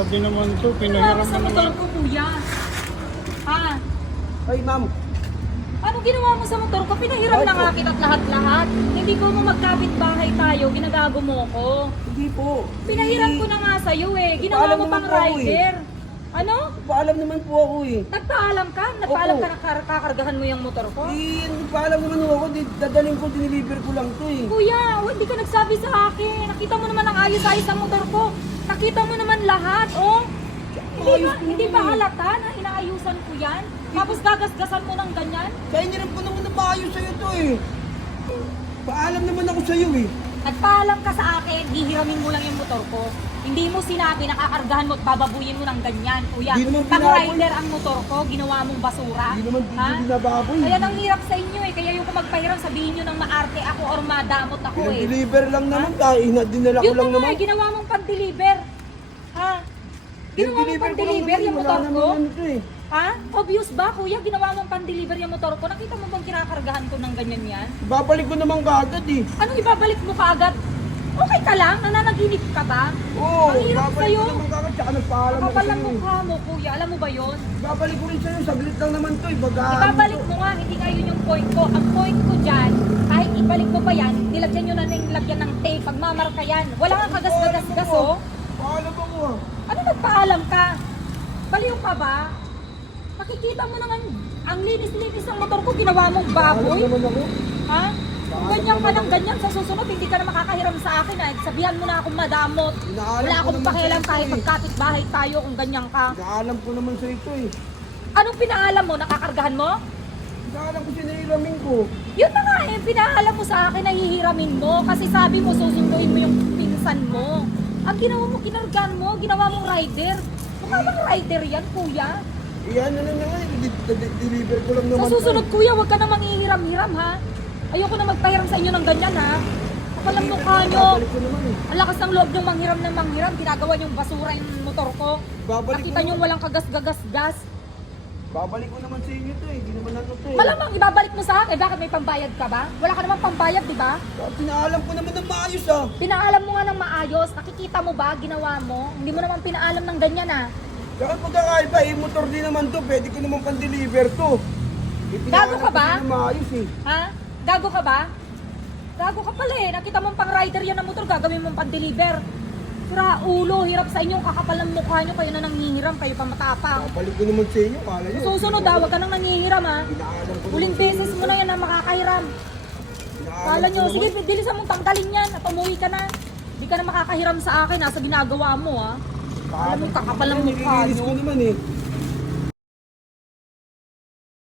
Grabe naman to, Ano pinahiram sa mo motor naman. ko, kuya? Ha? Ay, ma'am. Ano ginawa mo sa motor ko? Pinahiram na nga kita at lahat-lahat. Hindi ko mo magkabit bahay tayo, ginagago mo ko. Hindi po. Pinahiram ko na nga sa'yo eh. Ginawa Paalam mo naman pang po ako eh. rider. Ano? Paalam naman po ako eh. Nagpaalam ka? Nagpaalam Opo. ka na kakargahan mo yung motor ko? Eh, paalam naman ako. Dadaling ko, diniliver ko lang to eh. Kuya, hindi ka nagsabi sa akin. Nakita mo naman ang ayos-ayos ang motor ko. Nakita mo naman lahat, oh. Hindi ba halata na inaayusan ko yan? Tapos gagasgasan mo ng ganyan? Kaya niya rin po naman na maayos sa'yo to eh. Paalam naman ako sa'yo eh. Nagpaalam ka sa akin, hihiramin mo lang yung motor ko. Hindi mo sinabi, nakakargahan mo at bababuyin mo ng ganyan, kuya. Di naman Pang binaboy. rider ang motor ko, ginawa mong basura. Hindi naman Ha? binababoy. Kaya nang hirap sa inyo eh. Kaya yung kung magpahiram, sabihin nyo ng maarte ako or madamot ako eh. Pinag-deliver lang naman. Kaya dinala ko Yun lang na nga naman. eh, ginawa mong pan-deliver. Ha? Ginawa mong Pinag-deliver ko lang pan-deliver naman, yung wala motor naman ko? ano to eh. Ha? Obvious ba, kuya? Ginawa mong pan-deliver yung motor ko? Nakita mo bang kinakargahan ko ng ganyan yan? Babalik ko naman kaagad eh. Anong ibabalik mo kaagad? Okay ka lang? Nananaginip ka ba? Oo, Ang hirap babalik sa'yo. ko naman kaagad. Tsaka nagpaalam ako Kapal ng sa'yo eh. mukha mo, kuya. Alam mo ba yon? Babalik ko rin sa'yo. Saglit lang naman to eh. Bagaan Ibabalik mo nga, hindi nga yun yung point ko. Ang point ko dyan, kahit ibalik mo pa yan, nilagyan nyo na lagyan ng tape, pagmamarka yan. Wala kang kagas-gas-gas, oh. Paalam ako ah. Ano nagpaalam ka? Baliw ka ba? Makikita mo naman, ang linis-linis ng motor ko, ginawa mong Paalam baboy. naman ako. Ha? Kung ganyan ka ng ganyan, sa susunod, hindi ka na makakahiram sa akin. Sabihan mo na akong madamot. Inaalam Wala ko akong naman pakialam sa'yo kahit eh. magkapit bahay tayo kung ganyan ka. Inaalam ko naman sa ito eh. Anong pinaalam mo? Nakakargahan mo? Inaalam ko siniramin ko. Yun na nga eh, pinaalam mo sa akin na hihiramin mo kasi sabi mo susunduin mo yung pinsan mo. Ang ginawa mo, kinargahan mo, ginawa mong rider. Mukha bang rider yan, kuya? Iyan na nga eh. Deliver ko lang naman Sa to susunod, eh. kuya, huwag ka nang manghihiram-hiram, ha? Ayoko na magpahiram sa inyo ng ganyan, ha? Kapal ang mukha nyo. Babalik ko naman eh. Ang lakas ng loob nyong manghiram ng manghiram. Ginagawa yung basura yung motor ko. Babalik ko Nakita nyo naman. walang kagas-gagas-gas. Babalik ko naman sa inyo to eh. Hindi naman ano to eh. Malamang ibabalik mo sa akin. Bakit may pambayad ka ba? Wala ka naman pambayad, di ba? Pinaalam ko naman ng maayos ah. Pinaalam mo nga ng maayos. Nakikita mo ba? Ginawa mo. Hindi mo naman pinaalam ng ganyan, ha? Saka pagkakaiba eh. Motor din naman to. Pwede ko naman pan-deliver to. Eh, Gago ka pinaalam ko ba? din ng maayos eh. Ha? Gago ka ba? Gago ka pala eh. Nakita mong pang rider yan ng motor, gagawin mong pang deliver. Sura ulo, hirap sa inyo, kakapal ng mukha nyo, kayo na nangihiram, kayo pa matapang. Babalik ko naman sa inyo. Kala nyo. Susunod daw, huwag ka nang nangihiram, ha? Pinaalam ko Huling naman sa beses inyo. mo na yan na makakahiram. Pinaalam Kala ko nyo, naman. sige, bilisan mong tanggalin yan at umuwi ka na. Hindi ka na makakahiram sa akin, nasa ginagawa mo, ha? Alam mo, kakapal ng mukha Nililinis nyo. ko naman eh.